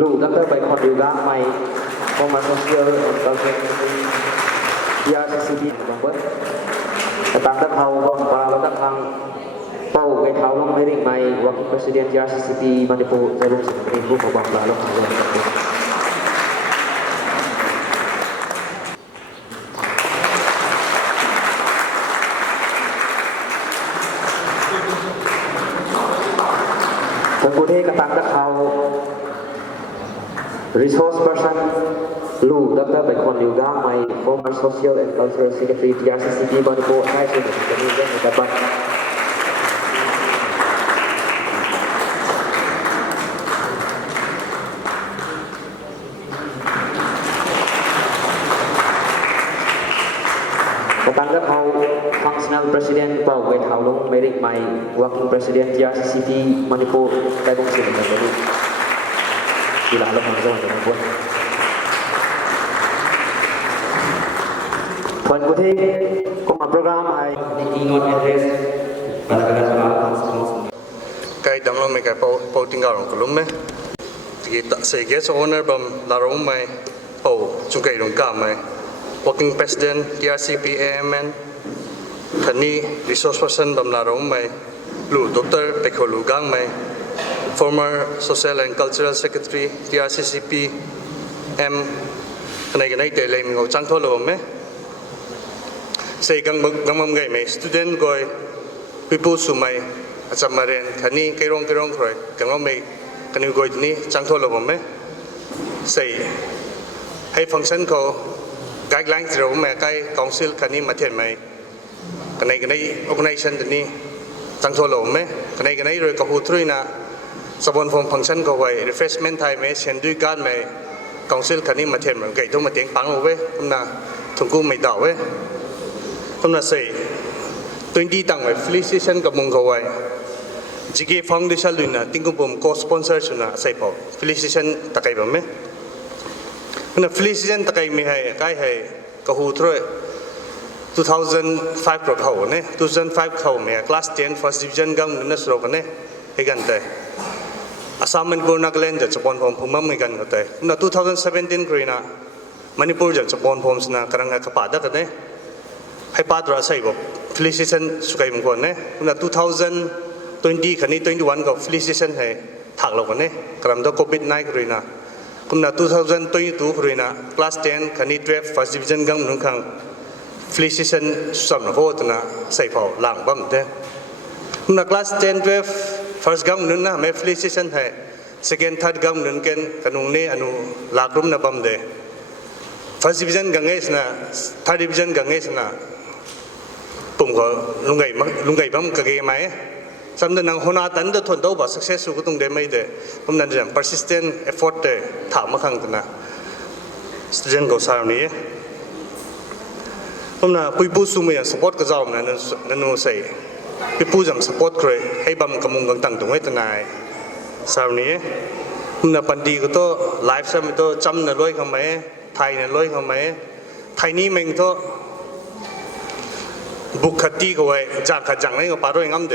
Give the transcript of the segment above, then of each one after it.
ลูกดร.ใบคอนดิวกางใหม่ฟอร์มาโซเชียลเราเป็นยาซีบีบางเบิ้ลแต่ตามตั้งเขาบางปลาแล้วตั้งทางเป้าไก่เท้าลงไม่ได้ใหม่ว่าที่ประธานยาซีบีมันจะพูดจะลงสิ่งนี้ผู้บางปลาแล้วเขาทั้งประเทศกระตังตะเขา resource person ลูกดร.ใบคอนดิวกางใหม่ former social and cultural secretary TRCCP บริโภคได้ส่วนหนึ่งจะมีเรื่องในกระบังกระตังตะเขา functional president เป่าไว้เท้าลงไม่ได้ใหม่ working president TRCCP บริโภคได้ส่วนหนึ่งจะมีกีฬาและความสมัครของคนTuan Putih, koma program ai ingon address pada kedatangan sponsor. Kai damlo me kai pau tinggal rong kolum me. Kita se guest owner bam larong mai pau chungkai rong ka mai. Working president TRCP AMN khani resource person bam larong mai. Lu Dr. Pekholu Gang mai. Former social and cultural secretary TRCCP M kanai kanai te lai ngau chang tho lo me. Say gang ngai me student goi people sumai achamaren khani kairong khoi gang me kani goi ni changtho lo me say hai function ko guidelines ro me kai council khani mathen mai kanai organization ni changtho lo me kanai ro ka hu thrui na sabon form function ko wai refreshment thai me sen dui kan me council khani mathen ma kai to ma teng pang we na thungku mai da we Tôi nói say 20 tang mai felicitation ka mong kawai GK Foundation luna tingkum pom co-sponsor suna say po felicitation takai ba me na felicitation takai me hai kai hai ka hu throi 2005 ro khau ne 2005 khau me class 10 first division gam na sro ka ne he gan te Assam Pur Nagaland ja chapon pom phumam me gan ka te na 2017 krina Manipur ja chapon pom sna karanga ka pa da ka neให้ป้าตัวใส่บอก felicitation สุกัยมงคลเนี่ยนะ2020คันนี้21กับ felicitation ให้ถักเรากันเนี่ยกำลังตัว COVID 19 กรีนะคุณนะ2022กรีนะ class 10คันนี้12 first division กังหนึ่งครั้ง felicitation สำนักโหดนะใส่เผาหลังบ้างเด้คุณนะ class 10 12 first กังหนึ่งนะไม่ felicitation ให้ second third กังหนึ่งกันขนมนี้อนุหลักรุ่มนะบ้างเด้ first division กังเงสนะ third division กังเงสนะผมก็ลุงไก่บ้างกะเกยไหมสำหรับนังหัวหน้าตันจะทนตัวบ่ success ก็ต้องได้ไม่ได้ผมนั่นจะ persistent effort ได้ถามมาครั้งกันนะ student ก็สาวนี้ผมน่ะปุยปูซูไม่ยัง support ก็เจ้านั่นนู่นใส่ปุยปูจำ support ใครให้บัมกำมุงกันตั้งตรงให้ทนายสาวนี้ผมน่ะปันดีก็ตัว live ใช่ไหมตัวจำน่ะร้อยเขาไหมไทยน่ะร้อยเขาไหมไทยนี่เมงตัวบุคคตีก็ไว้จากขจังนี่ก็ปาร์อยงั้มเด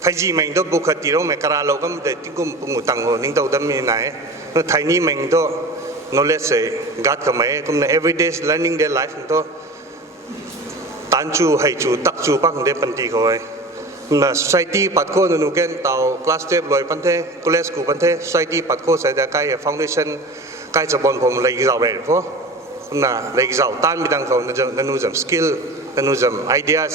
ไทยจีเมงตัวบุคคตีเราไม่กระเราก็ไม่ได้ที่กุมปุ่งตังหัวนิ่งตัวดำมีไหนไทยนี่เมงตัว knowledge กัดก็ไม่กุมใน everyday learning their life ตัวตันจูให้จูตักจูปังเดปันตีก็ไว้นะ society ปัดโคนุนุเกนเตา class step ลอยปันเท college กูปันเท society ปัดโคใส่แต่ใกล้ foundation ใกล้จะบอลผมเลยเจ้าไปเพราะนะเลยเจ้าต้านมีดังเขานั่นนู่นจำ skillนั่นนู่นจำ ideas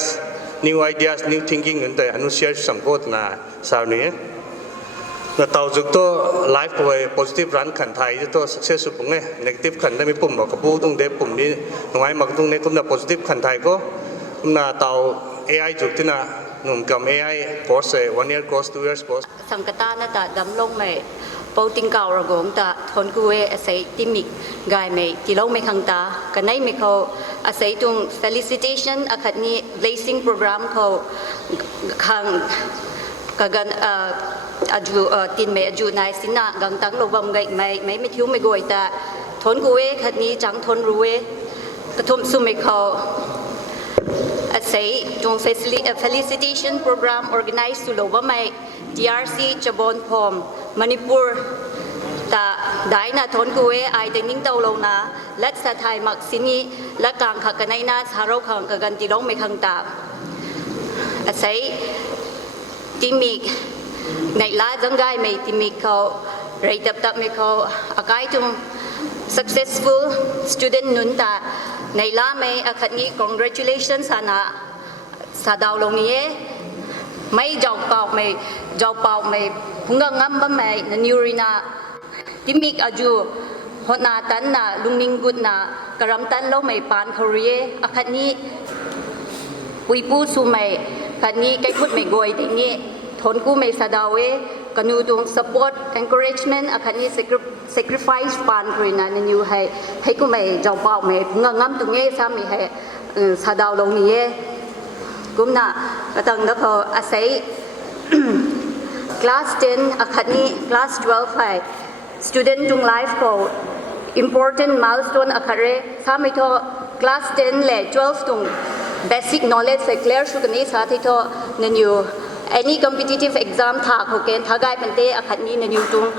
new thinking นั่นแต่อนุเชียร์สังคมนะสาวนี้นะเตาจุดตัว life ก็ไว้ positive run ขันไทยตัว success สุดปุ่งเนี่ย negative ขันได้มีปุ่มบอกกับผู้ตรงเด็บปุ่มนี้หน่วยมาตรงนี้ก็น่ะ positive ขันไทยก็น่ะเตา AI จุดที่น่ะหนุ่มกับ AI course 1 year course 2 years course สังกัดน่ะแต่ดำลงไม่ปอติงเก่าระกงแต่ทนกูอาศัยติมิกกายไม่ที่เราไม่ขังตากันในไม่เขาอาศัยตรง felicitation อาคานี้ blessing program เขาขังกันตินไม่อายุนายสินะกังตั้งลบไม่ไม่ทิ้วไม่กวยแต่ทนกูอาคานี้จังทนรู้กระทำสุ่มไม่เขา say jong felicitation program organized to loba mai DRC Chabon Phom Manipur ta dai na thon ku e ai te ning tau lo na let sa thai mak sini la kang kha kanai na sarau khang ka gan ti long me khang ta asai timik nai la jangai me timik ko rai tap me ko akai tum successful student nun ta nai la me akhat ni congratulations ana sa dau long ni e mai jok pau mai phunga ngam ba mai na nurina timik aju hona tan na lungning gut na karam tan lo mai pan khorie akhat ni puipu su mai khat ni kai phut mai goi te ni thon ku mai sadawe kanu tung support encouragement akhat ni sacrifice pan krina na new hai ku mai jok pau mai phunga ngam tu nge sa mi hai sadau lo ni e kumna katang da ko asai class 10 akhat ni class 12 hai student tung life ko important milestone akhare sami tho class 10 le 12 tung basic knowledge se clear shu kani sa thi tho na new any competitive exam tha ko ken thagai pante akhat ni na new tung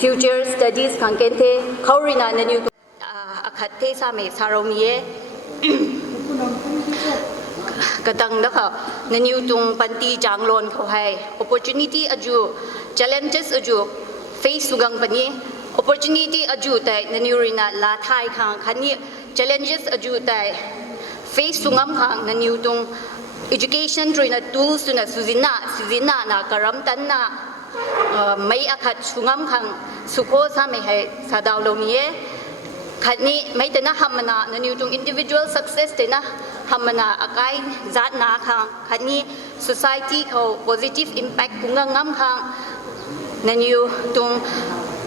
future studies kan ken the khorina na new akhat the sa me sarong ye katang da kha na new tung panti janglon kho hai opportunity aju challenges aju face sugang pani opportunity aju tai na new rina la thai khang khani challenges aju tai face sungam khang na new tung education trina tools na suzina na karam tan na mai akhat sungam khang sukho sa me hai sadaw lo mi e khani mai te na hamna na new tung individual success te na hamna akai zat na khang khani society ko positive impact kunga ngam khang na new tung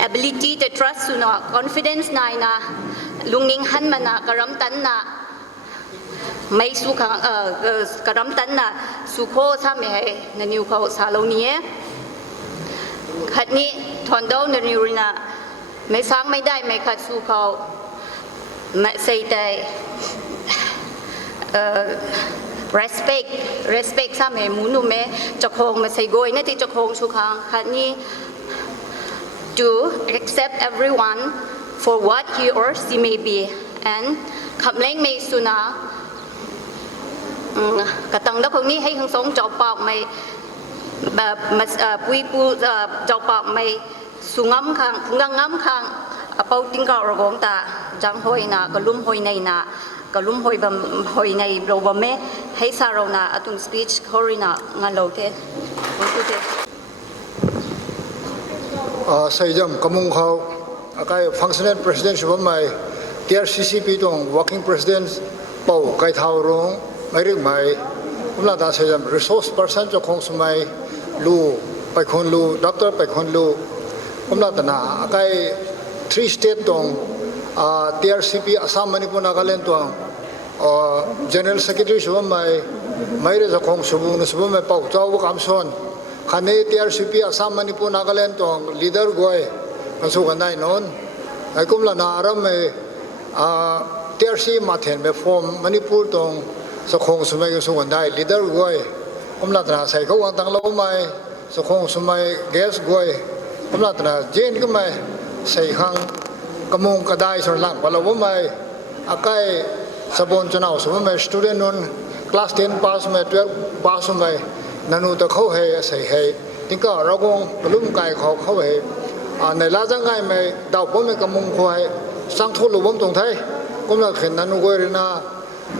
ability to trust su na confidence nai na lungning han mana karam tan na mai su khang karam tan na su kho sa me hai na new ko sa lo ni e khani thon do na new rina mai sang mai dai mai khat su ko mai sei tai respect sa me munu me chakhong me sei goi na ti chakhong su khang khani to accept everyone for what he or she may be and khamleng me suna katang da khong ni hai khang song chop pak mai pui pu chop pak mai sungam khang ngam khang apau tingka rogong ta jang hoi na kalum hoi nei na kalum hoi bam hoi nei ro bam me hai sa ro na atung speech khorina ngalo te tu te Saijam kamung khau akai functional president shubam mai TRCCP tong working president pau kai thau rong mai ring mai kumla da saijam resource person jo khong sumai lu pai khon lu doctor pai khon lu kumla ta na akai 3 state tong TRCP Assam Manipur Nagaland tong general secretary shubam mai re jo khong subung mai pau chaw kam son khane TRCP Assam Manipur Nagaland tong leader goi asu ganai non ai kumla na aram me TRC mathen me form Manipur tong so khong sumai su ganai leader goi kumla tra sai ko wang tang lo mai so khong sumai gas goi kumla tra jen ko mai sai khang kamung kadai so lang palo mai akai sabon chunau so mai student non class 10 pass mai 12 pass mai nanu ta khau hai sai hai tingka ragong pelum kai khau hai nei la jangai mai dau pom me kamung khoi sang tho lobom tong thai komla khen nanu goi rina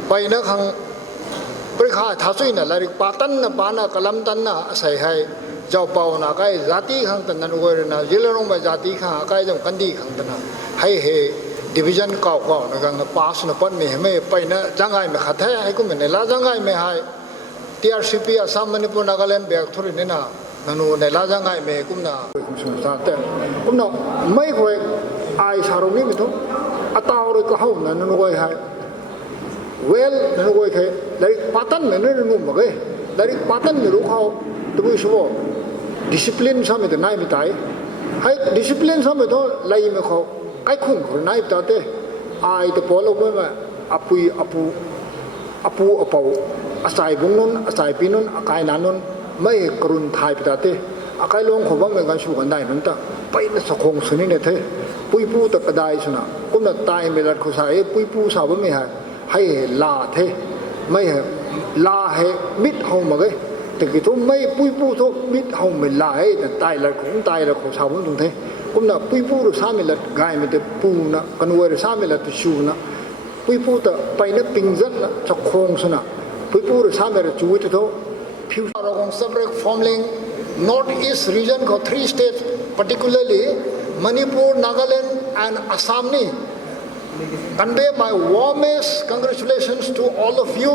pai na khang prikha thasui na larik patan na bana kalam tan na sai hai jau pau na kai jati khang tan nanu goi rina jilorong ba jati kha kai jam kandi khang tan hai he division kaw na gang na pass na pan me me pai na jangai me khathai hai kum ne la jangai me hai TRCP Assam Manipur Nagaland back thuri nina nanu ne la jangai me kumna sa te kumna mai khoi ai sarong ni mitho ataw ro ko hau nanu goi hai well nanu goi khe lai patan me nanu ma ge lai patan me ru khau tu bi sbo discipline sa me de nai mi tai hai discipline sa me do lai me khau kai khung khur nai ta te ai te polo ma apui apu apau asai bungnun asai pinun akai nanun mai karun thai pitate akai long ko bang ga shu kan dai nan ta pai na sa khong suni ne the pui pu ta kadai suna kum na tai me lat khu sa e pui pu sa ba me hai la the mai la he mit ho ma ge te ki to mai pui pu to mit ho me la he tai lat khong tai la khu sa bun tung the kum na pui pu ru sa me lat gai me te pu na kan wa ru sa me lat shu na pui pu ta pai na ping zat na sa khong suna pui pu ru sa me ru chu te to phiu ra gong separate forming Northeast region ko 3 states particularly Manipur, Nagaland and Assam ni convey my warmest congratulations to all of you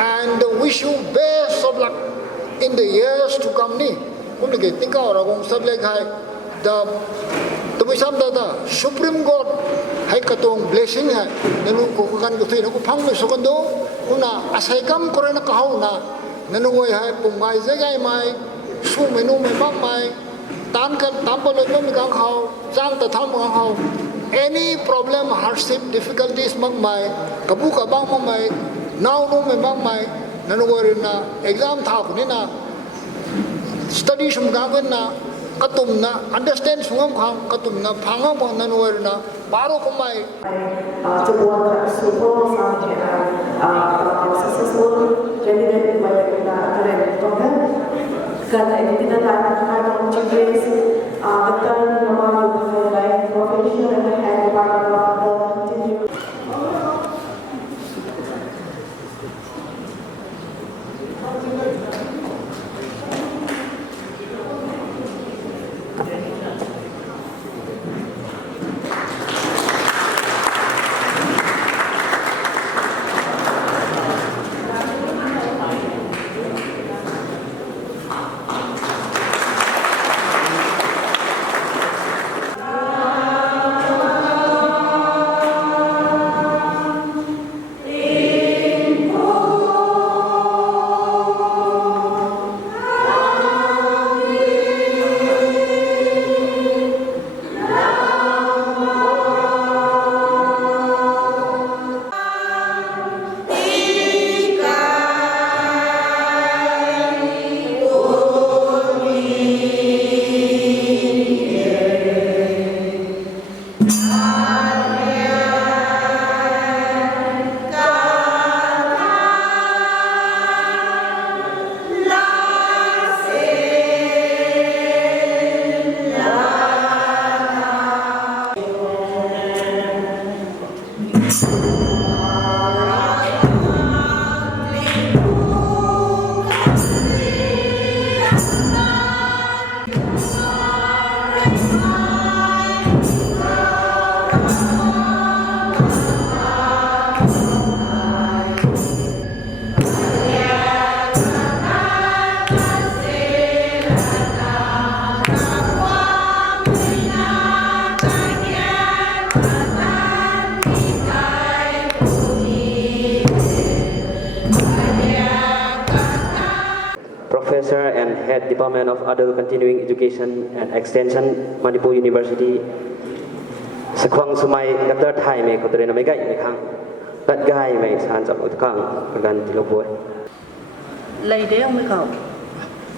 and wish you best of luck in the years to come ni kum ni ke tingka ra gong sab le khai the wisam da Supreme Court hai ka tong blessing hai nanu ko kan ko thai ko phang me so kan do una asai kam korena ka hau na nanu ngoi hai pum mai jagai mai su menu me mak mai tan kan tam pa lo me kang hau jang ta tham kang hau any problem hardship difficulties mak mai kabu ka bang mak mai now no me mak mai nanu ngoi na exam tha ko ni na study sum ga wen na katum na understand sungam khang katum na phangam bang nanu ngoi na baro ko mai to work super successful candidate by the current government. Karena ini tidak ada changes, akan membangun professional and part of the continue. Professor and Head Department of Adult Continuing Education and Extension, Manipur University. Sekwang sumai Dr. Thai me ko tren me gai me khang. Lat gai me san jap ut kang gan tilo boy. Lai deong me kau.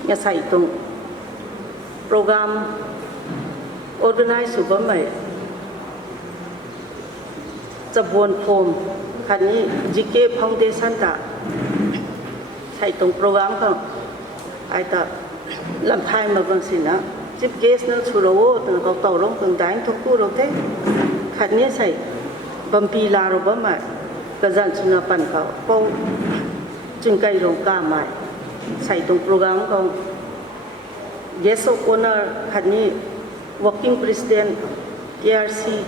Ya sai tung program organize su ba mai. Jabon phom khan ni GK Foundation ta. Sai tung program ka ai ta lam thai ma bang sin na chief guest na chu ro tu ko taw long tung dang thuk ku ro the khat ni sai bam pi la ro ba ma ka jan chuna pan ka po chung kai ro ka mai sai tung program ko guest of honor khat ni working president KRC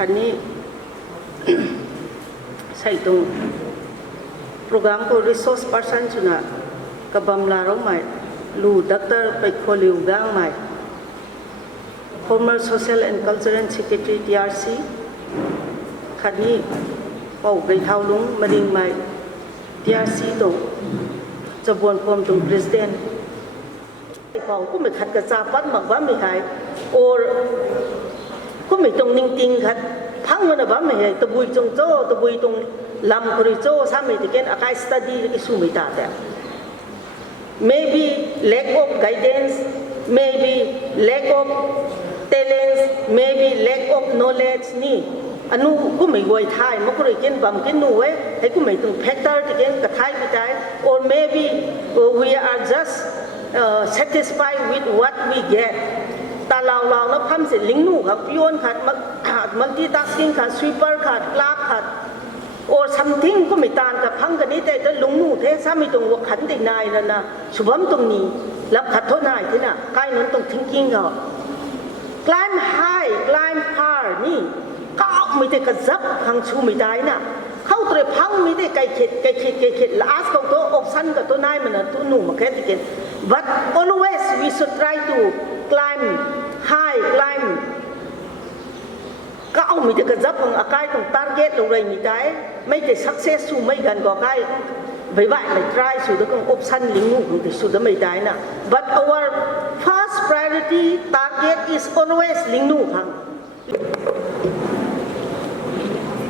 khat ni sai tung program ko resource person chuna kabam la ro mai lu Dr. Pekholiu gang mai former social and cultural secretary TRC khani pau gai thau lung maring mai TRC to chabon pom tung president pau ku me khat ka cha pat mak ba mi hai or ku me tong ning ting khat phang na ba me hai tabui chung cho tabui tung lam khuri cho sa me tiken akai study ki su mi ta ta maybe lack of guidance, maybe lack of talents, maybe lack of knowledge นี่อนุกูไม่ไว้ท้ายมันก็เลยกินบำกินหนูไว้ให้กูไม่ต้อง factor ที่กินกระท้ายไปได้ or maybe we are just satisfied with what we get แต่เรานะพัมเสร็จลิงหนูครับย้อนขาดmultitasking ขาด sweeper ขาด clerk ขาด or something ก็ไม่ต่างกับพังกันนี้แต่ลุงหนูเทสาไม่ต้องว่าขันตินายแล้วนะชุบมตรงนี้รับขัดโทษนายที่น่ะใกล้นั้นต้อง thinking เขา climb high climb far นี่ก็ไม่ได้กระซับพังชูไม่ได้นะเข้าตัวพังไม่ได้ไกลเข็ดลาสของตัวออกสั้นกับตัวนายมันนะตัวหนูมาแค่ติกิน but always we should try to climb high climb ก็เอาไม่ได้กระซับของอากาศของ target ลงเลยไม่ได้ไม่ได้ success สู้ไม่กันก็ใกล้ไปว่าเลย try สู้แล้วก็ออกสั้นลิงงูของที่สุดไม่ได้นะ but our first priority target is always ลิงงูพัง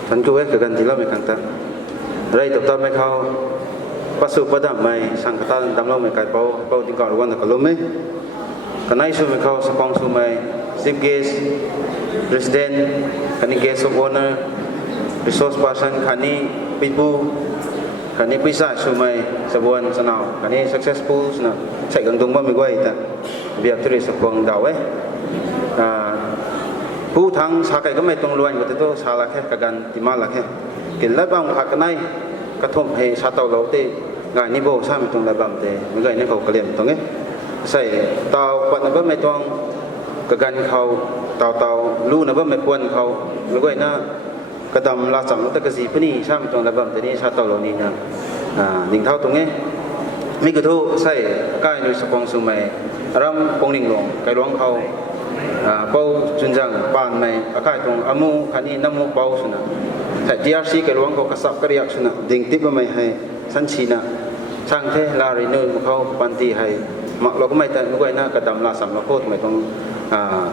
ท่านกูเวกกันที่เราไม่กันตาไรตบตาไม่เข้าปัสสุปดามไม่สังกัดดำเราไม่ไกลเป้าติงก่อนวันตะกลุมไม่กันไหนสู้ไม่เข้าสปองสู้ไม่สิบเกส president กันนี้ guest of honor resource person กันนี้ people กันนี้พิซซ่าสู้ไม่สบวนสนาวกันนี้ successful สนะใช้กันตรงบ้านไม่ไหวแต่เบียบที่สปองดาวเว้ผู้ทั้งชาไก่ก็ไม่ต้องรวยก็ต้องชาละแค่กันติมาละแค่กินแล้วบางผักกันไหนกระทบให้ชาเตาเราที่งานนี้โบสามตรงระบำเตไม่เคยนี่เขาเกลียดตรงนี้ใส่เตาปัดนั้นก็ไม่ต้องกันเขาเตาลู่นั้นก็ไม่ควรเขาไม่เคยน่ากระดำลาสัมตะกสีพนี่สามตรงระบำแต่นี้ชาเตาเรานี่นะดิ่งเท้าตรงนี้ไม่กระทบใส่ใกล้ในสปองสุมัยรำปงหลิงหลวงไก่หลวงเขาเป้าจุนจังปานไม่อากาศตรงอามูคันนี้น้ำมูเป้าสุนัขแต่ DRC กับหลวงเขากระสับกระเรียกสุนัขดิ่งติบไม่ให้สันชีนะช่างเทลาริเนอร์เขาปันตีให้มักเราก็ไม่แต่ไม่ไหวนะกระดำลาสัมเราโคตรไม่ตรง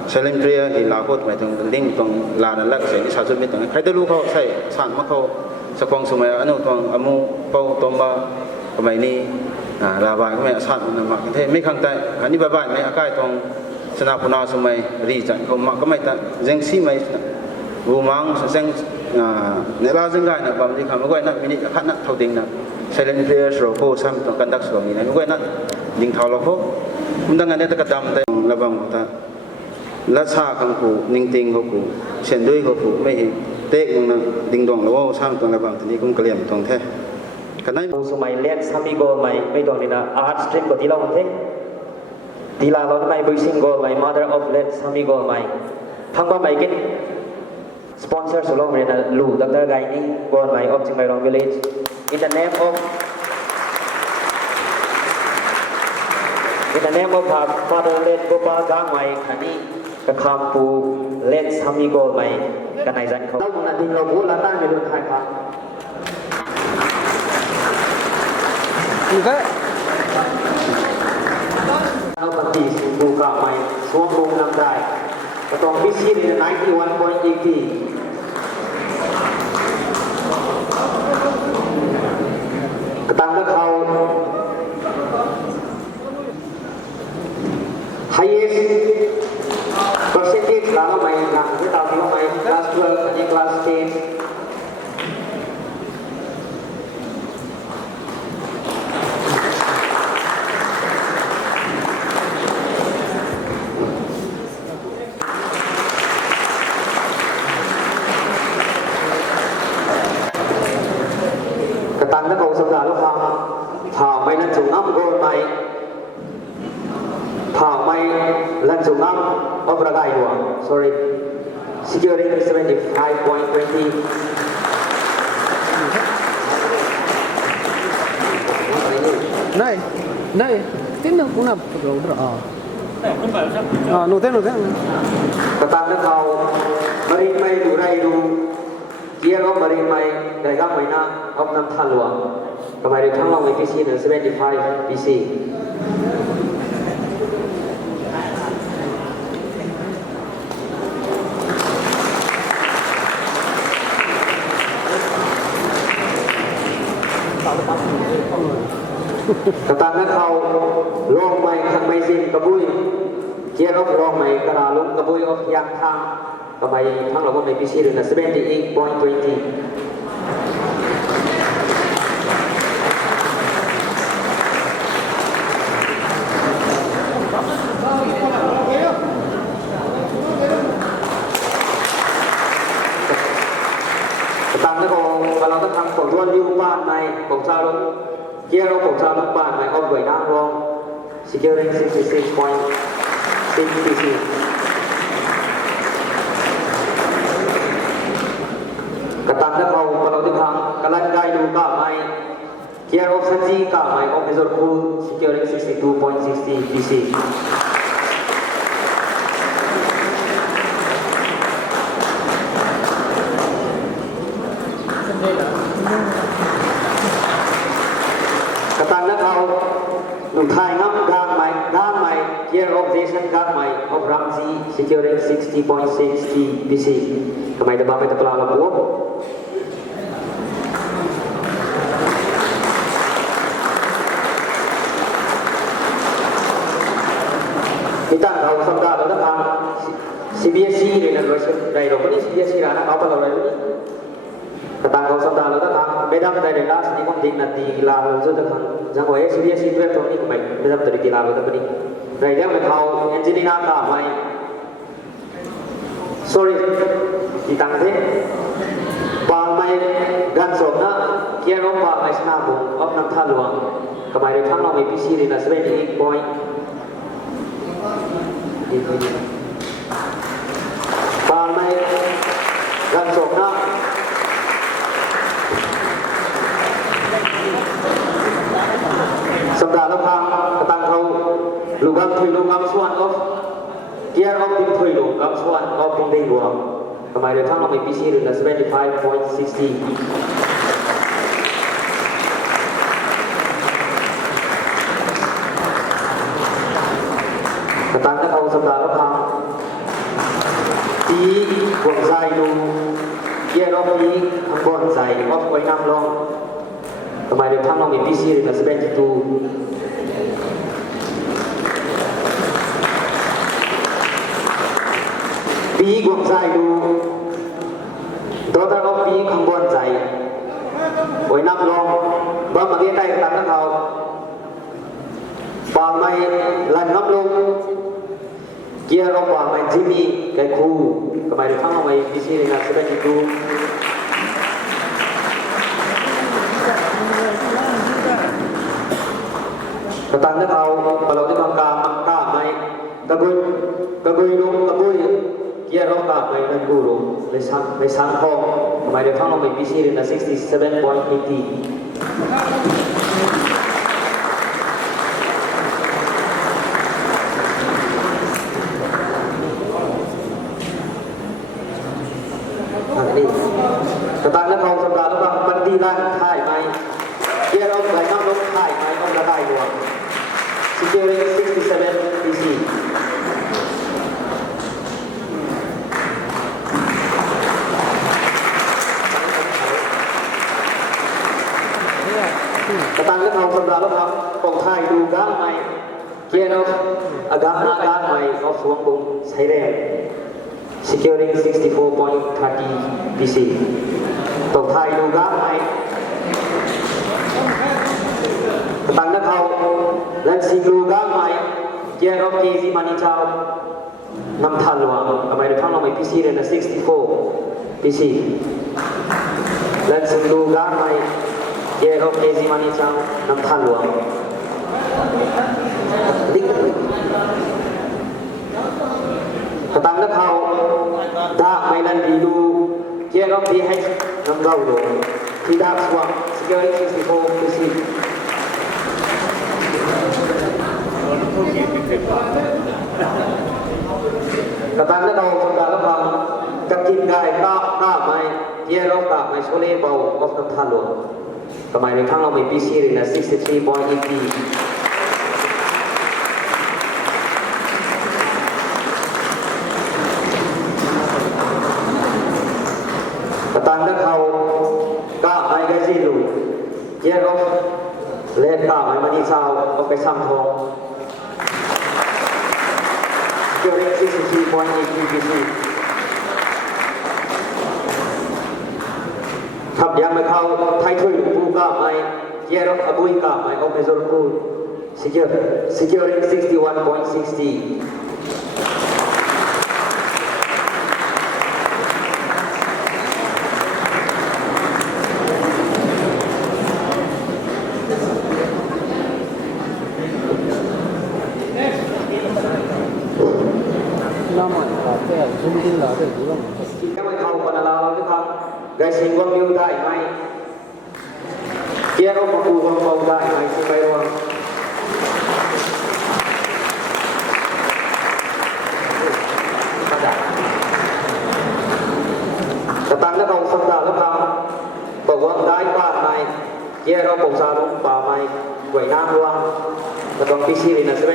เซเลนเทรียหิลาโคตรไม่ตรงลิงตรงลานั่นแหละเสียงที่ชาวจุดไม่ตรงใครได้รู้เขาใช่ช่างมาเขาสปองสมัยอนุตรงอามูเป้าตรงมาสมัยนี้ลาบานก็ไม่ช่างมันมักเทไม่ขังใจอันนี้บ้านไม่อากาศตรงสนาพนาสมัยรีจันเขามาก็ไม่ตัดเจงซีไม่บูมังเจงเนลาเจงไงนะบางทีเขาไม่ก็นักมินิขัดนักเท่าดิ่งนะเซเลนเพลย์โรโก้ซ้ำตรงกันดักสโลมีนะไม่ก็นักดิ่งเท่าเราเขาคุณตั้งงานได้ตะกดำแต่ระบำเขาละชาของกูนิ่งติงเขากูเช่นด้วยเขากูไม่เตะมึงนะดิ่งดวงเราซ้ำตรงระบำทีนี้กุ้งเกลียมตรงแท้กันนั้นสมัยเล่นสามีโกไม่ตรงนี้นะอาร์ตสตรีมกับที่เราเททีลาเราไม่บริสิงโกลไม่ mother of let สามีโกลไม่ทั้งบ้านไม่กินสปอนเซอร์สุดลงเรียนลูดรไกนี่โกลไม่ of จิงไม่รอง village in the name of father let โกปาก้างไม่คันนี้กระคำปู let สามีโกลไม่กันในจันเขาเราหน้าที่เราพูดแล้วตั้งไปดูไทยครับเราปฏิสิบูกะไม่สวมลงนำได้กระตองพิซีใน91.80กระตังและเขา highest percentage เราไม่หลังที่เราที่เราไม่ class 12อันนี้ class 10ตั้งแต่เขาสัปดาห์แล้วครับผ่าไม่นั่นสูงน้ำโกนไปผ่าไม่นั่นสูงน้ำเอาประกายหัว sorry securing 75.20 này tin được cũng làm rồi nụ thếตั้งแต่เขาบริไม่ดูไรดูเกี่ยวกับบริไม่ได้รับไม่น่าเอานำทันหลวงทำไมถึงทั้งเราไม่พิเศษใน75 PC ตั้งแต่เขา ขังไม่สิ้นกระบุยเกียร์รถรองไม่กระลาลุกกระบุยออกยางทางกระไมทั้งเราก็ไม่พิชิตเลยนะ78.20 ตามนั้นก็เราต้องทำผลรวมยูบ้านในของชาวรถเกี่ยวกับของชาวรถบ้านในอ้อมไหวน้ำรอง securing 66.6 PC กระตันนั้นเราต้องทำกำลังใจดูก้าวไม่เกี่ยวกับสัญญาก้าวไม่ออฟฟิศคู securing 62.60 PCกระตันนั้นเราหนุ่มไทยงับด้านใหม่เกียร์ออฟเดชันด้านใหม่ออฟรัมซี securing 60.60 PC ทำไมตะบ้าไม่ตะปลาละบัวมีตั้งเราสัปดาห์แล้วนะครับ CBSE เรียนรู้ได้เราวันนี้ CBSE ร้านเขาเป็นอะไรวันนี้กระตังเราสัปดาห์แล้วนะครับไม่ได้ได้ลาสนี่ผมดิ้นนาทีกีฬาเราจะทำจังหวะ CBSE ด้วยตรงนี้ก็ไม่ได้dariกีฬาเราแต่วันนี้ในเรื่องเขาเอนจิเนียร์ก็ไม่ sorry ที่ตั้งที่บางไม่กันสมนะเกี่ยวกับบางไม่ชนะบุญออกน้ำท่าหลวงก็ไม่ได้ทั้งเราไม่พิชิตเลยนะ78 pointบางไม่กันสมนะสัปดาห์ละครั้งกระตังเขาลูกอัพถุยลูกอัพส่วนออฟเกียร์ออฟดินถุยลูกอัพส่วนออฟดินได้รวมทำไมเดี๋ยวทั้งเราไม่พิชิตเลยนะ75.60กระตังเขาสัปดาห์ละครั้งที่ห่วงใจดูเกียร์ออฟนี้ข้างบนใจออฟไว้น้ำลงทำไมเดี๋ยวทั้งเราไม่พิชิตเลยนะ72ปีกวางใจดูตัวตาก็ปีข้างบนใจไว้นับลงบางประเทศใต้กระตังเขาบางไม่ลันนับลงเกี่ยวกับบางไม่จิมี่ไก่คูทำไมทั้งเราไม่พิชิตเลยนะ72กระตังเขาเราได้ทำการกล้าไม่ตะกุยลงตะกุยเกี่ยวกับแบบไม่นั่นกูรู้ไม่สังคมทำไมเดี๋ยวทั้งเราไม่พิชิตเลยนะ67.80กระตังเขาสัปดาห์ละครั้งปฏิบัติท่ายไหมเกี่ยวกับไหลน้ำลงท่ายไหมต้องระบายรวม securing 67 PC กระตังเขาสัปดาห์ละครั้งปองท่ายดูก้างไหมเกี่ยวกับอาการไหมออกสวงบุ้งใช้แรง securing 64.30 PC ตกไทยดูก้างไหมกระตังเขาและสิงลูก้างไหมเกี่ยวกับจีซีมันนี่เจ้านำทันหลวงทำไมทั้งเราไม่พิชิตเลยนะ64 PC และสิงลูก้างไหมเกี่ยวกับจีซีมันนี่เจ้านำทันหลวงกระตังเขาดาไม่ลันดีดูเกี่ยวกับที่ให้นำเราหลวงที่ดาสวง securing 64 PC กระตันและเราทำการละพังจะกินได้ก้าไม่เยี่ยเราก้าไม่โซเล่เบาออฟน้ำท่าหลวงทำไมในข้างเราไม่พิชิตเลยนะ63.80กระตันและเขาก้าไม่ก็ซีดูเยี่ยเราเล่นก้าไม่มาดีซาวเอาไปซ้ำทอง securing 63.83 PC ทับยังไม่เข้าไทยช่วยผู้กล้าไม่เยรบอบุยกล้าไม่ออกไปสู่ผู้ securing 61.60 Lama pakai sunting lah ada juga. ยังไม่เข้าคนละเราด้วยครับได้สิ่งว่ามิวได้ไหมเยรบผู้ว่าเบาได้ไหมสิ่งไม่รวมกระตังและเราสัปดาห์ละครั้งบอกว่าได้ป่าไม้เยรบปกซาลงป่าไม้ไหวน้ำรวงกระตังพิซีรินะ79.30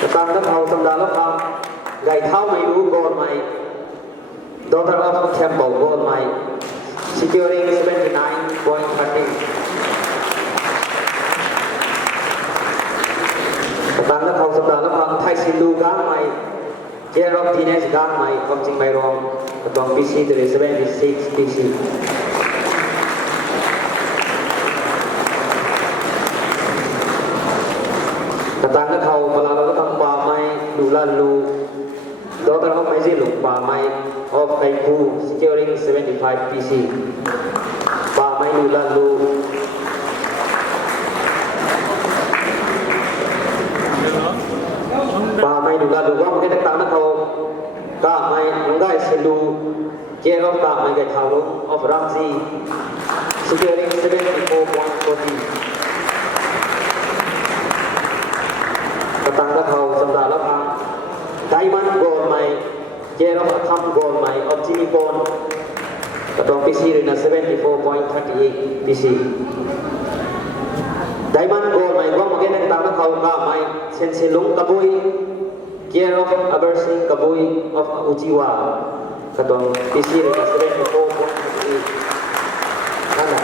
กระตังและเราสัปดาห์ละครั้งไก่เท้าไม่รู้โกนไหม Daughter of Campbell gold my securing 79.30 กระตังและเราสัปดาห์ละครั้งไทยซินดูก้างไหมเจรอบทีเนสก้างไหมความจริงไม่รองกระตังพิซีริ76 PCกระตังและเขาเวลาเราทำป่าไม้ดูลันลู Daughter of Maisi Lungป่าไม้ of Kaiku securing 75 PC ป่าไม้ดูลันลูป่าไม้ดูลันลูว่ามันได้ต่างๆนะเขากล้าไม้มันได้เซลูเจรอบกล้าไม้ไก่เท้าลง of Ramsey securing 74.40กระตังและเขาสัปดาห์ละครั้งไดมันโกลไมเจรอบทำโกลไมออฟจิมิโกนกระตังพีซีรินะ74.38 PC ไดมันโกลไมว่ามันได้ต่างๆนะเขากล้าไมเซนเซลุงกบุยเจรอบอับเบอร์ซิงกบุยออฟอุจิวากระตังพีซีรินะ74.38นั่นแหละ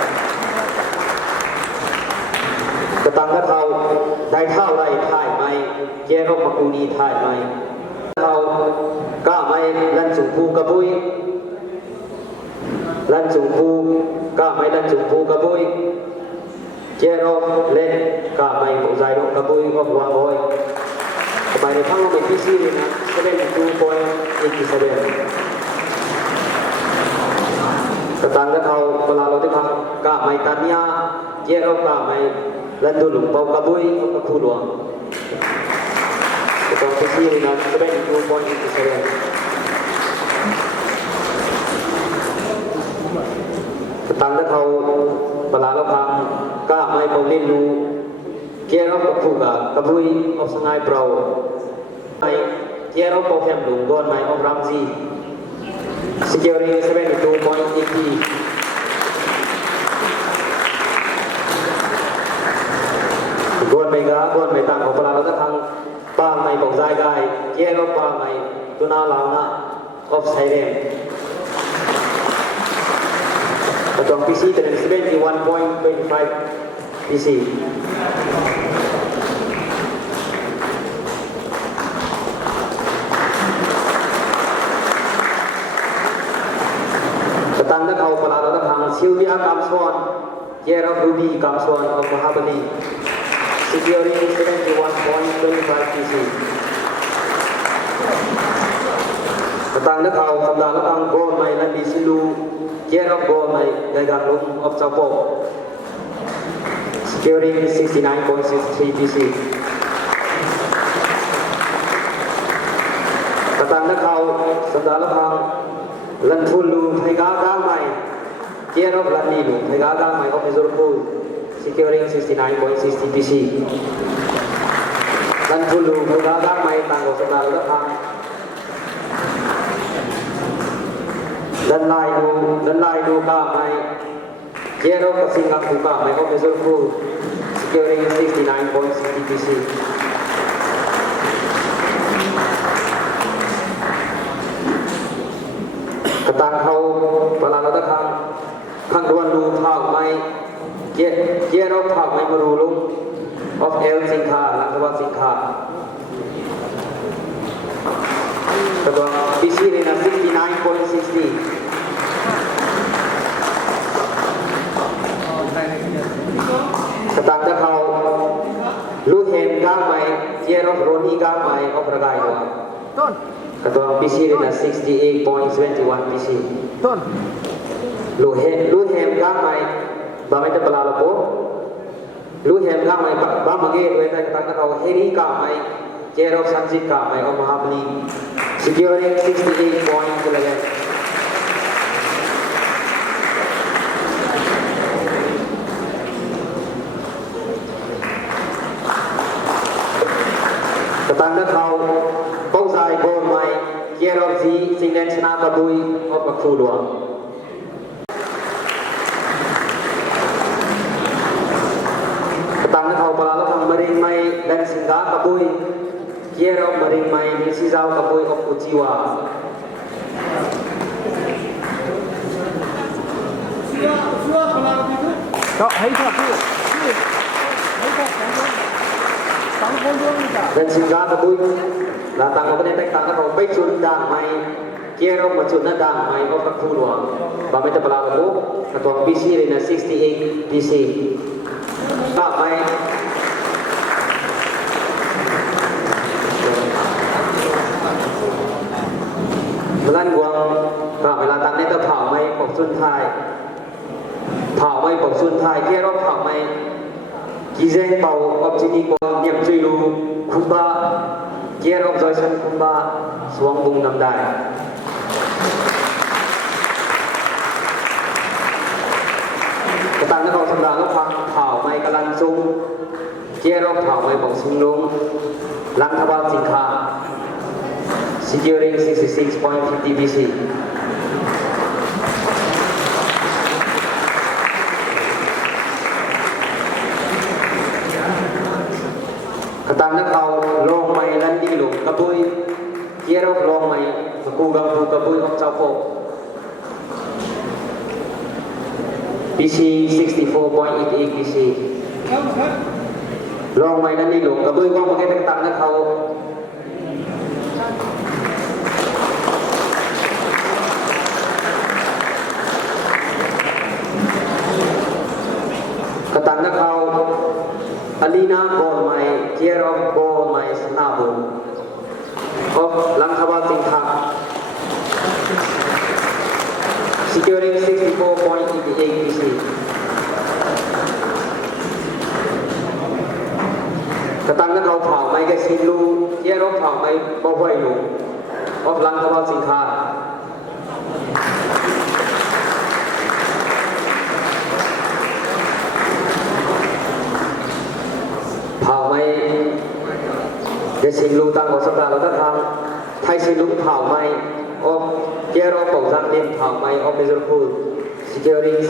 กระตังและเขาได้เท่าไรถ่ายไหมเจรบมากูนีถ่ายไหมเขาก้าไหมลันสุภูกระบุยลันสุภูก้าไหมลันสุภูกระบุยเจรบเล่นก้าไหมผู้ใจรบกระบุยก็วางบอยสบายในพังเป็นพี่ซีเลยนะ72.87กระตังและเขาเวลาเราที่พังก้าไหมตันยาเจรบก้าไหมลันดูหลุมเป่ากระบุยก็คู่หลวงกระตังพี่ซีเลยนะ72.87กระตังและเขาเวลาเราพังก้าไหมเป่าเล่นลูเจรบกับคู่กระบุยออกสงายเปล่าไอเจรบเป่าแคมหลุมก้อนไม้ออกรัมซี securing 72.80กวนไม่กล้ากวนไม่ตั้งของพลังเราจะทางป้าไม่บอกใจกายเกี่ยวกับป้าไม่ตัวน่าเหล่านะออฟไซเดนกระตังพีซีเป็น71.25 PC กระตังและเขาพลังเราจะทางซิลเวียกัมสวอนเกี่ยวกับรูบี้กัมสวอนของมหาบดีsecuring 71.25 PC กระตังและเขาสัปดาห์ละครั้งโกลไมลันดิซิลูเจรอบโกลไมไดการลุมออฟซาโป securing 69.63 PC กระตังและเขาสัปดาห์ละครั้งลันทุนลูไทกากางไมเจรอบลันนีลูไทกากางไมออฟมิซูรุพูsecuring 69.60 PC ลันทุลูไทกากางไมต่างกับสัปดาห์ละครั้งลันไลดูกาไมเจรอบกับสิงคโปร์กาไมออฟมิซูรุพู securing 69.60 PC กระตังเขาเวลาเราตะคังข้างดวนดูเท่าไม เกียรติภาพไม่มารู้ลุง of L สิงคาลังสวัสดิ์สิงคาตัว PC นี่นะ 69.60 สตางค์จะเขาลูเฮมก้างไหมเกียรติโรนี่ก้างไหมเอาประกายตัวตัว PC นี่นะ 68.21 PC ลูเฮมก้างไหมบางไม่จะปลาละโปลูเฮมก้างไหมบางเมื่อกี้ด้วยแต่สตางค์จะเขาเฮรี่ก้างไหมเกียรติสันจิก้างไหมเอามาบลี securing 68.11 สตางค์จะเขาเป้าใจโกนไหมเกียรติซีสิงเลนชนะกระบุยออกมาคู่ดวงสตางค์จะเขาปลาละพังมริงไหมเลนสิงกากระบุยเกียรติมริงไหมนิสิจาวกระบุยออกอุจิวา好，黑塔是黑塔当中的。 เลนสิงกากระบุยลาตังก็ไม่ได้แตกต่างกับเขาไปจุดด่างไหมเกียรติมาจุดนั้นด่างไหมออกมาคู่ดวงบางไม่จะปลาละโปตัว PC เลยนะ 68 PC ด่างไหมเวลากวางเวลาตังเนี่ยจะเผาไหมปกสุนทายเผาไหมปกสุนทายเกี่ยรอบเผาไหมกีเซนเป่าออบจินีกวางเยี่ยมจุยรูคุบะเกี่ยรอบจอยชันคุบะสวงบุงนำได้กระตังนักเอาสำราญแล้วฟังเผาไหมกำลังซุ่มเกี่ยรอบเผาไหมปกซุ่มลุงลังทบาสิงคาsecuring 66.50 BC. กระตังนักเอาลงไม่ลันดีหลงกระบุยเกียรติลงไม่กูกังกูกระบุยของเจ้าโค BC 64.88 BC. ลงไม่ลันดีหลงกระบุยของเมื่อกี้กระตังนักเอากระตังนักเขาอาลีนาบอลไมเกียร์ออฟบอลไมสนาบุออฟลังคบาติงคัก securing 64.88 BC. กระตังนักเขาเผาไมแกซินลูเกียร์ออฟเผาไมบอลไวลูออฟลังคบาติงคักเผาไหมเดี๋ยวสิงลูตังของสัปดาห์เราก็ทำไทยสิงลูเผาไหมออกเกียร์รอปกจังดินเผาไหมออกเมเจอร์พูล securing 64.8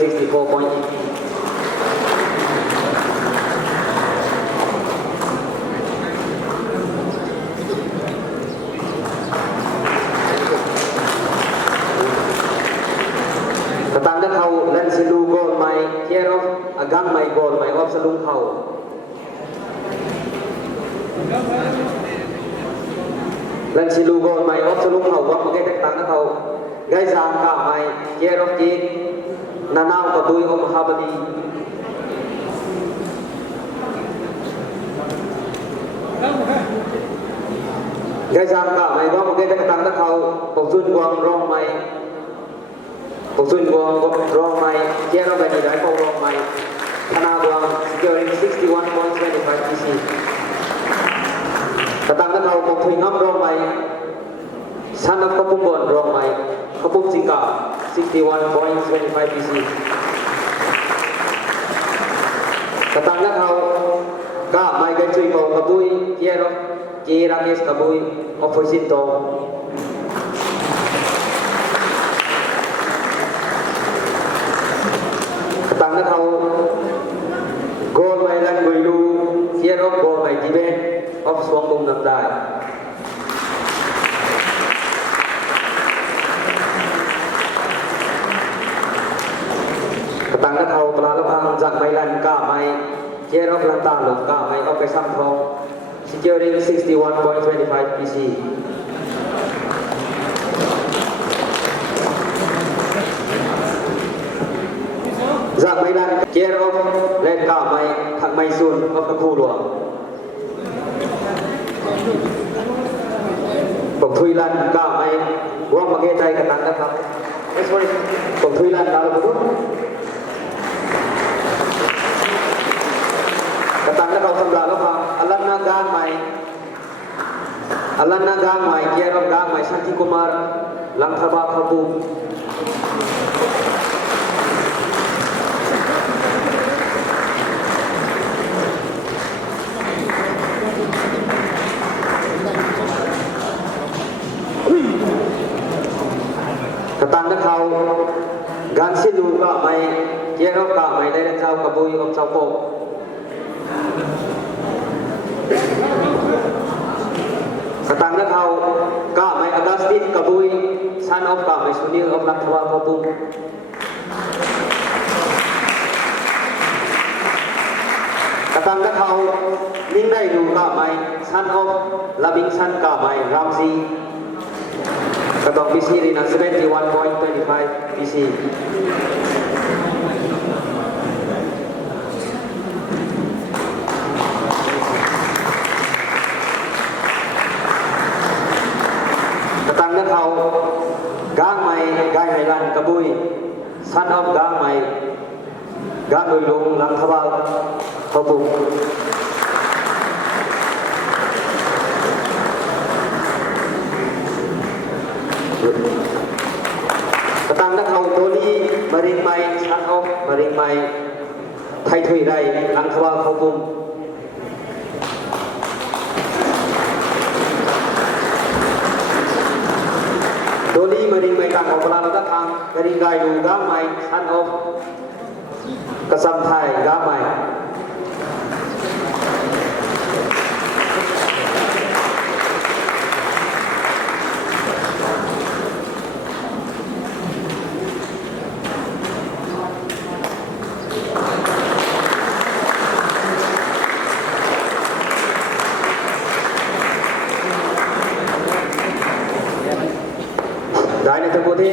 กระตังจะเขาเล่นสิลูโกลไหมเกียร์รออกังไหมโกลไหมออฟสลุงเขาเล่นสิลูโกลไหมออฟสลุงเขาว่าเมื่อกี้แตกต่างกับเขาไกซามกาไหมเกียร์รอจีนนานาวกับดุยอมฮาบดีไกซามกาไหมว่าเมื่อกี้แตกต่างกับเขาปกซุนกวางร้องไหมปกซุนกวางร้องไหมเกียร์รอแบบนี้ได้เขาร้องไหมธนากวาง securing 61.25 BC. กระตังนักเขาปกถุยน้ำร้องไหมชันนับขบุมบอลร้องไหมขบุมสิงกา 61.25 BC. กระตังนักเขาก้าไมเคิลจุยโตกระบุยเกียร์เกียร์ราเกสกระบุยออฟฟิซินโตกระตังนักเขาโกลไมลันบุยลูเกียร์โกลไมจีเบนออฟสวงบุมนำได้กระตังนักเขาปลาละพัง จากไมลันก้าไมเจรอบลันตาลงก้าไมออกไปซ้ำทอง securing 61.25 PC จากไมลันเจรอบเล่นก้าไมทักไมซุนออกตะคูหลวงปกทุยลันก้าไมว่างมาเกใจกันนั้นนะครับปกทุยลันดาวบุรุษกระตังและเขาสำราญแล้วครับอัลลันนากางใหม่เกียรติกางใหม่ชันติกุมารลังทบาขบูกระตังและเขากางสิลูกะใหม่เกียรติกางใหม่ได้เจ้ากบุยอมเจ้าโปกระตังและเขาก้าไมอากาสตินกบุยซันออฟก้าไมสุนีออฟนักทวารขบุกระตังและเขาลิงได้ดูก้าไมซันออฟลาบิงซันก้าไมรามซีกระตังพีซีรีนัน71.25 PC tăng đất hậu gang mày gai hải lan cà bui san ốc gang mày gang đôi lùng lăng thà bao hậu bụng tăng đất hậu tô đi mà riêng mày san ốc mà riêng mày thay thủy đầy lăng thà bao hậu bụng Doli mering mai tang opala la thang dari gai du ga mai san of kasam thai ga mai Dai na tabo de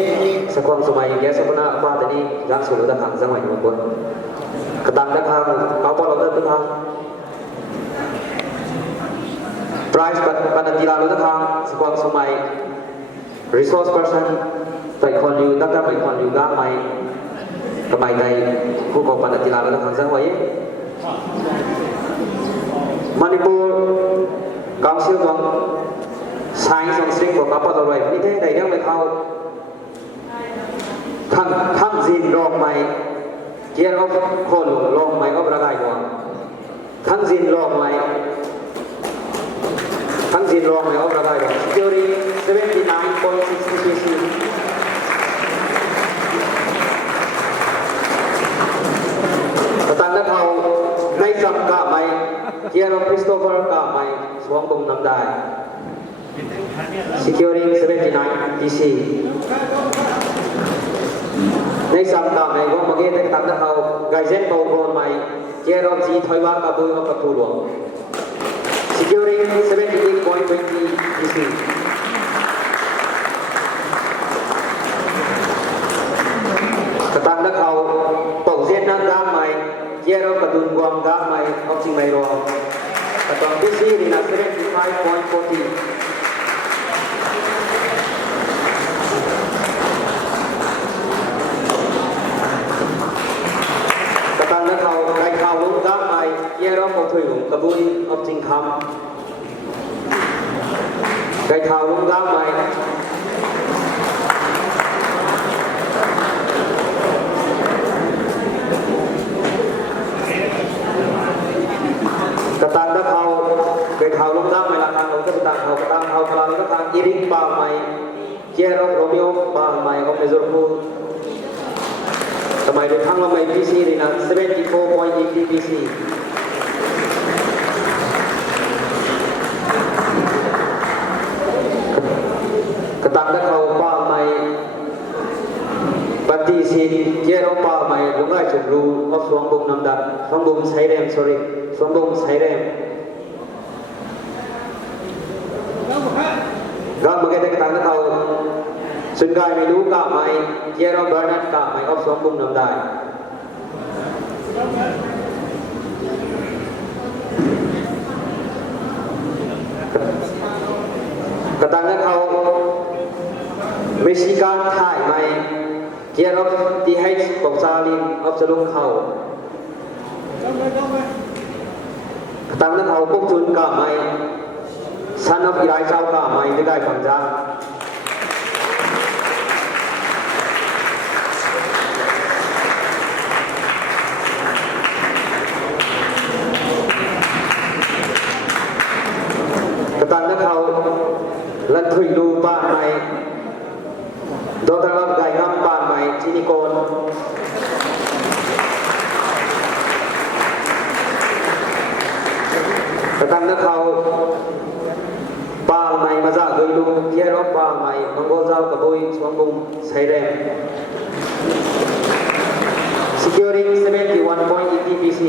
sakwang sumai ge sapna apa tadi gang sulu da khang zamai mo bon katang da khang ka pa lo da khang price panatila lo da khang sakwang sumai resource person pai khon liu da pai khon liu ga mai ka mai dai ku ko panatila lo da khang zamai Manipur council bang sai song sing của các bạn rồi như thế đầy đang phải thao thằng gìn rong mày kia nó khôn rong mày có ra gai của thằng gìn rong mày có ra gai của security 79.60 PC tăng đất hậu ngay dòng cả mày kia nó Christopher cả mày xuống cùng nằm đài securing 79 PC ในสัปดาห์ในวันเมื่อกี้ตั้งแต่เขาไกเซนโตโกนใหม่เจรอบจีถอยว่ากระบุยออกประตูหลวง securing 78.20 PC ตั้งแต่เขาตกเส้นนั่งด้านใหม่เจรอบประตูกวางด้านใหม่ออกจิงไม่รอแต่ตอนที่สี่นี่นะ 75.40เยรอบของถุยหลงกระบุยออกจริงคำไก่เท้าลงด้ามใหม่กระตังตะเขาไก่เท้าลงด้ามใหม่ละทางลงกระตังเขากระตังเขากลางกระตังอีริงปาใหม่เยรอบโรมิโอปาใหม่ของเมโซรูสมัยเดินทางเราไม่ PC นี่นะ 74.80 PCกระตังตะเขาปาใหม่ปฏิสิทธิ์เยรอบปาใหม่ลงได้จุดรูอ of Swangbong Namda Swangbong Sairem sorry Swangbong Sairem Gam magete ka tang tao Sungaiไม่รู้กะไม่เกี่ยวกับนั้นกะไม่ออฟสวงบุงนำได้กระตังนั้นเขาไม่ใช่การถ่ายไม่เกี่ยวกับที่ให้ปกซาลินออฟสลุงเขากระตังนั้นเขาปุ๊บจุนกะไม่สันออฟอีไรเจ้ากะไม่ได้ฟังจ้าตันนักเขาลันทุยดูบ้านใหม่โดนตรับไก่งามบ้านใหม่ที่นิโกนตันนักเขาบ้านใหม่มาจากดูเที่ยวรอบบ้านใหม่มังโกเจ้ากระบุยสวงบุงไซเรน securing 71.80 PPC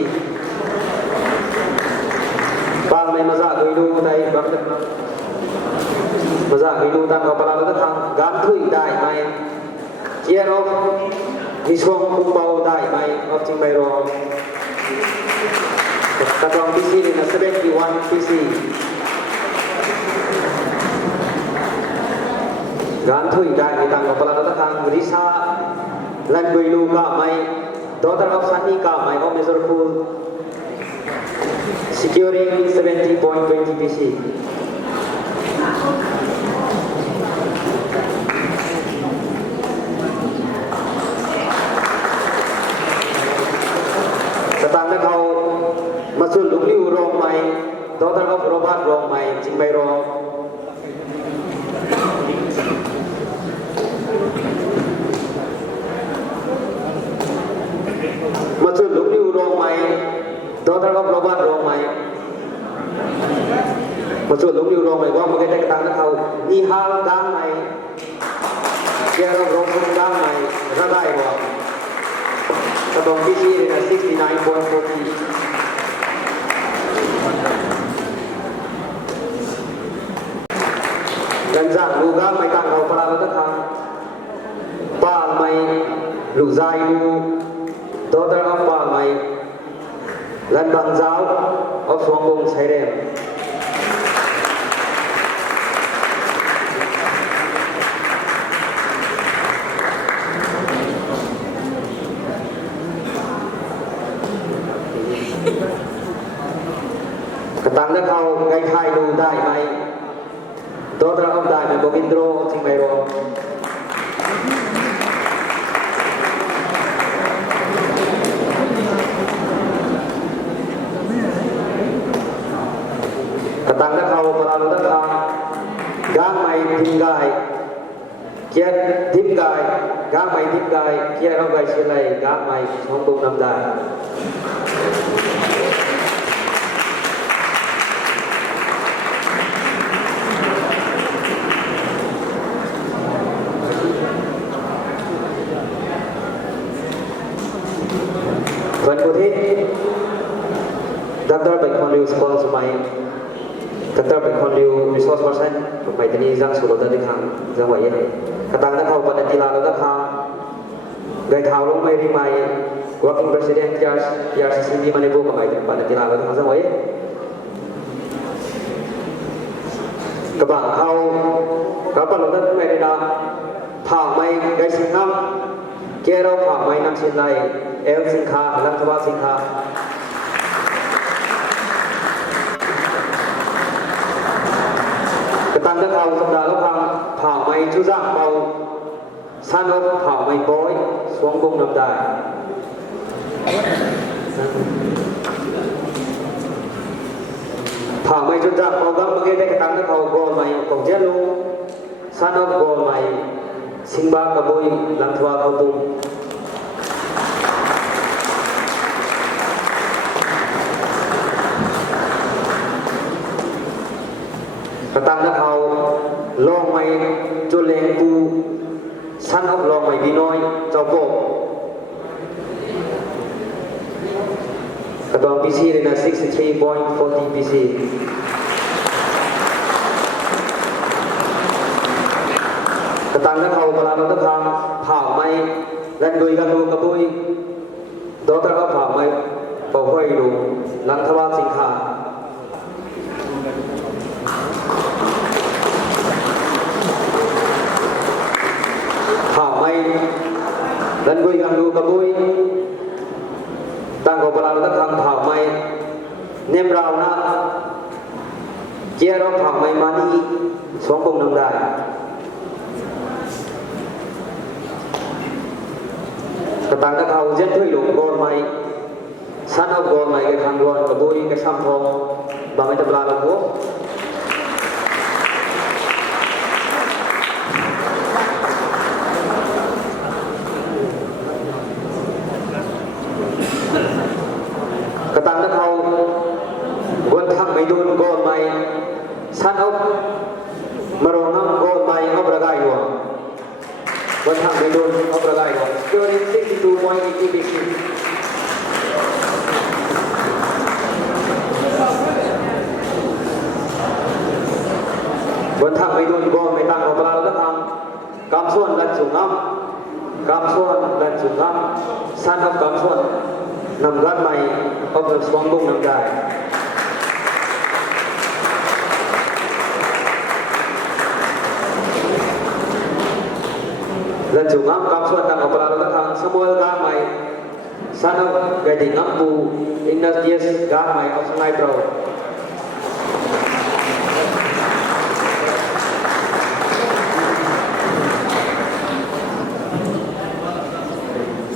Bang may maza gailu tay bang maza gailu tang kapala ta thang gam thui dai mai care of nisong kumbau dai mai of ching mai ro ta dong PC ni na 71 PC gam thui dai ni tang kapala ta thang risa lan gailu ka mai daughter of Sani ka mai of Miserpool securing 70.20 PC. Setang na kau masul lukliu rong mai, daughter of Robert rong mai, Jingmai rong. Masul lukliu rong mai, daughter of Robert rong mai. Maksud lungliu rong mai gong magai tak tang kau ni hal gang mai dia rong gang mai radai ro katong PC dengan 69.40 dan jang lu gang mai tang kau para ta thang pa mai lu zai lu daughter of pa mai lan bang zao of Swangbong Sairem Ketang na kau gai thai lu dai mai daughter of dai mai Bogindro ching mai ro Ketang na kau palalu ta thang gang mai thim gai kia thim gai gang mai thim gai kia ro gai silai gang mai Swangbong nam dai Tuan Putih, Dr. Baikon Liu Sekolah Sumai, Dr. Baikon Liu Resource Person, Baik ini Zhang Sulu tadi kang Zhang Wei, katang nak kau pada kila lo tak kang, gai thau long mai rimai, Working President PRCC di mana bu kemai pada kila lo tak Zhang Wei, kebang kau kapan lo tak mai dah, thau mai gai singam, kira thau mai nam sin lai. El Singha, Lantwa Singha. Ketang na kau sabda lo kang phao mai chu giang bao san of phao mai boy Swangbong nam dai. Phao mai chu giang bao gam magai dai ketang na kau gol mai kong jelu san of gol mai Singba kaboi Lantwa kau tung. Ketang na kau long mai chu leng pu san of long mai Binoy Chau Po Ketua PC dengan 63.40 PC. Ketangga kau pelana tekam, phảo mai, dan goi ganu kabui, dokter kau phảo mai, bau hoi lu, lang thaba singkha. Phảo mai, dan goi ganu kabui, tang kau pelana tekam phảo mai, nem rau na, chia rau phảo mai mani, xuống bông nằm đại. Ketang nak kau jen tu ilmu gol mai, sana gol mai ke kangguan kebui ke sampong, bang itu berlalu bu. Ketang nak kau gol thang mai dun gol mai, sana merongam gol mai obragai bu. Gol thang mai dun obragai bu. Scoring 62.80 BC. Gol thang mai dun gol mai tang obragai lu thang. Kam suan dan sungam, kam suan dan sungam. Sana kam suan nam gan mai obrak suang bung nam dai. Lần chủ ngắm cam xuân đang ở Palala Thang Samuel ga mai sana gading ngampu Ignatius ga mai ở sân pro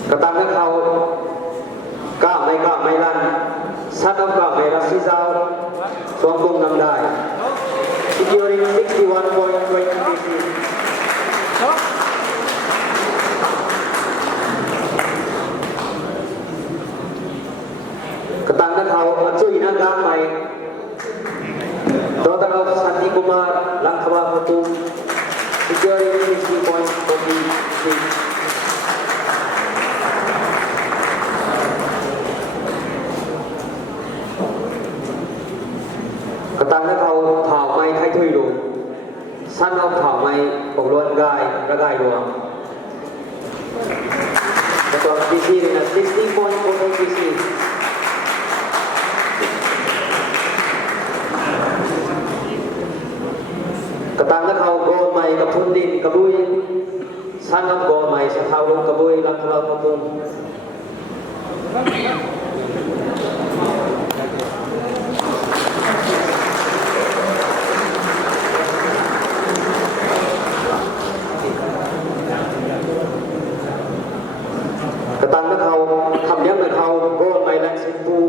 Ketang nak kau ga mai lan sana ga mai rasi zau suang bung nam dai securing 61.20 BC. Ketang nak kau acui nak gang mai, Dr. Santi Kumar Langkawa Putu, securing 60.46. Ketang nak kau thảo mai thay thui lu, san ông thảo mai bộc luận gai ra gai luang. Ketua PC dengan 60.40 PC. Ketang nak kau gol mai ke pundin kabui, sana gol mai setau lu kabui lang kalau kapung. Ketang nak kau tham nak kau gol mai lang simpu,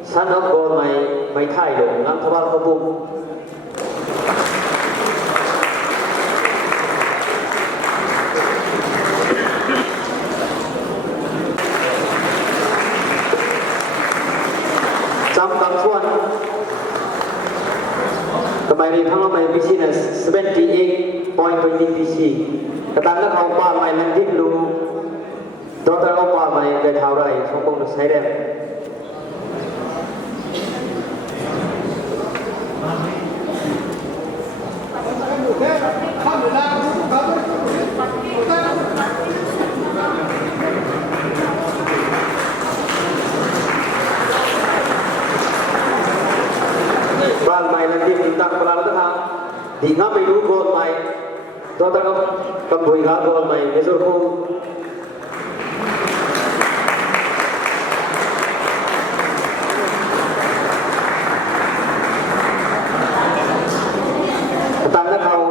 sana gol mai thai lu lang kalau kapung. Kembali thang mai PC na 78.20 PC. Ketang nak kau pa mai lantit lu, dokter kau pa mai ke thau rai, sokong nak sai dem. Bal mai lantit tentang pelala tengah, dinga mai lu gol mai, dokter kau kembui ga gol mai, besok ku. Ketang nak kau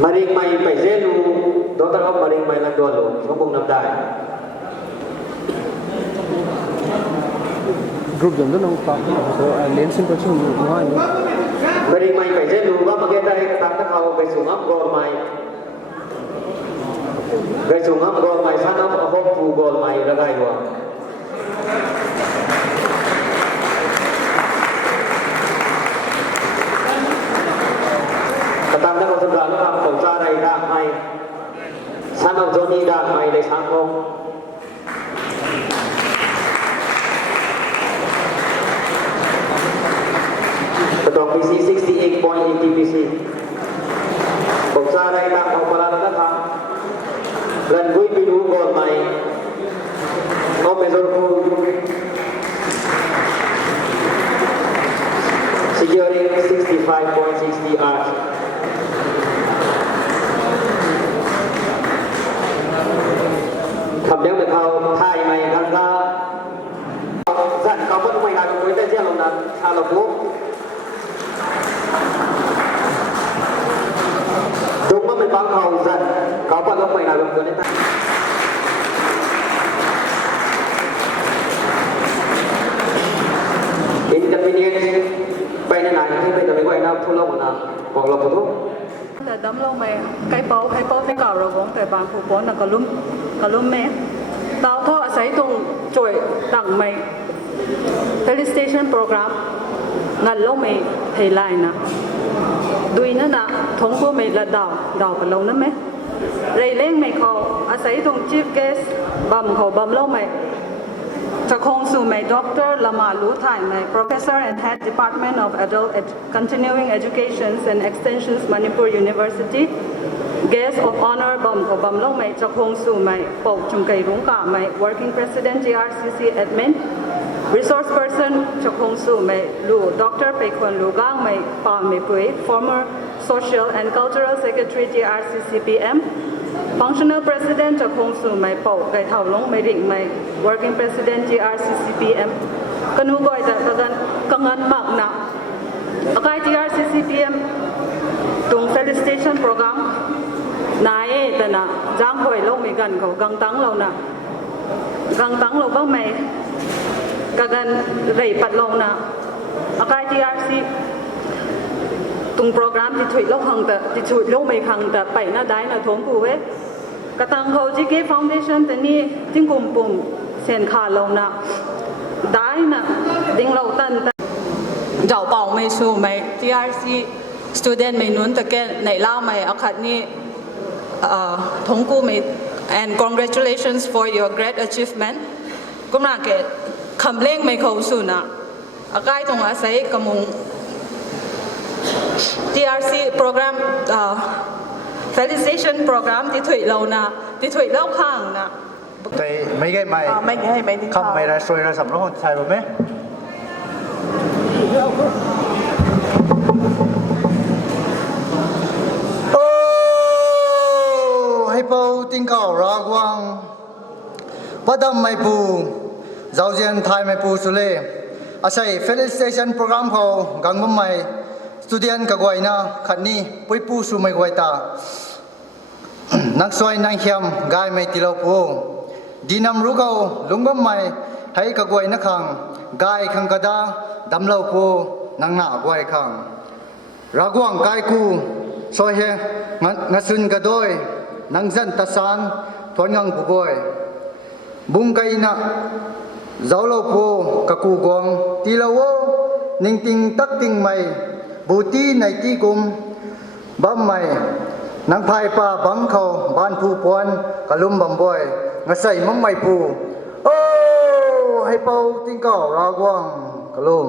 maring mai pai zelu, dokter kau maring mai lan dua lu, sokong nam dai. Group jam tu nong tak, so lain simple cuma muat ni. Maring mai pai zelu, ga magen dai ketang nak kau pai sungam gol mai. Gai sungam gol mai sana ahok pu gol mai lagai luang. Ketang nak kau sebelah lu kau kau carai dak mai. Sana Johnny dak mai dari sangkong. PC 68.80 PC ผมจะได้ตามของพลังนะครับเล่นวิ่งไปดูก่อนไหมน้องเป็นคนคู securing 65.60 hours คำเดียวแต่เขาถ่ายมาอย่างนั้นก็สั่นเขาไม่ต้องไปงานคุยแต่เจ้าลงนั้นอาลบุกตรงมันเป็นบางเขาสั่นเขาไม่ต้องไปงานคุยแต่อินเตอร์เนียนไปในไหนที่ไปจะไปไหวน้ำทุเลาหมดน้ำบอกเราปุ๊บ แต่ดำลงไปไกลเป้าที่เก่าเราของแต่บางผู้คนก็ลุ่มแม่ดาวท่อใช้ตรงจ่วยต่างไม่ felicitation program งั้นลงไม่ไทยไลน์นะดุยนั่นนะท้องผู้ไม่ละดาวกันลงนั่นไหมเร่เล่งไม่เขาอาศัยตรง chief guest บำเขาบำลงไม่จะคงสู่ไม่ดร.ละมาลูไทยไม่ professor and head department of adult continuing education and extensions Manipur University guest of honor บำเขาบำลงไม่จะคงสู่ไม่ปกจุงไก่รุ้งกาไม่ working president GRCC admin resource person จะคงสู่ไม่ลูดร.ไปควรลูก้างไม่ปาไม่ปุย former social and cultural secretary GRCC PM functional president จะคงสู่ไม่ปกไก่เท่าลงไม่ดิ่งไม่ working president GRCC PM กันหูก่อยแต่กันกังเงินมากนะอาการ GRCC PM ตรง felicitation program นายแต่นะจ้างหวยลงไม่กันเขากังตังเรานะกังตังเราบ้างไหมกันเร่ปัดลงนะอาการ GRC ตรงโปรแกรมที่ช่วยโลกหังแต่ที่ช่วยโลกไม่หังแต่ไปน่าได้น่าท้องกูเว้กระตังเขาจีเกฟาวเดชั่นแต่นี่จิ้งกุ่มปุ่มเส้นขาเรานะได้นะดิ้งเราตันเจ้าเป่าไม่สู้ไม่ GRC student ไม่นุนแต่แกในเล่าไม่อาคัดนี่ท้องกูไม่ and congratulations for your great achievement กุมนาเกตคำเล่งไม่เขาสู้นะอาการตรงอาศัยกมุงTRC program felicitation program ที่ถุยเรานะที่ถุยเล่าข้างนะแต่ไม่ไงไม่คำไม่ได้ช่วยเราสำรองใช่ไหมโอ้ให้เป่าติ้งเก่ารากวังปัดดำไม่ปูเจ้าเจียนไทยไม่ปูสุเล่อาศัย felicitation program เขากังมั่มไม่student กะกวยนะคันนี้ปุยปูสุไม่กวยตานักสวยนักเขียมกายไม่ติลปูดีนำรู้เขาลุงบ่ไม่ให้กะกวยนักขังกายขังกะดาดำเล่าปูนังหน้ากวยขังรักว่างกายกูสวยเฮงสุนกะโดยนังจันตะสานทวนงังปูกวยบุงไกนะเจ้าเล่าปูกะกูกวงตีเล่านิ่งติงตักติงไม่บูตีในที่กุมบ้าไม่นังพายป่าบังเขาบ้านผู้ปวนกะลุมบำบ่อยงะใส่มังไม่ปูโอ้ให้เป่าติ้งเก่ารากวังกะลุม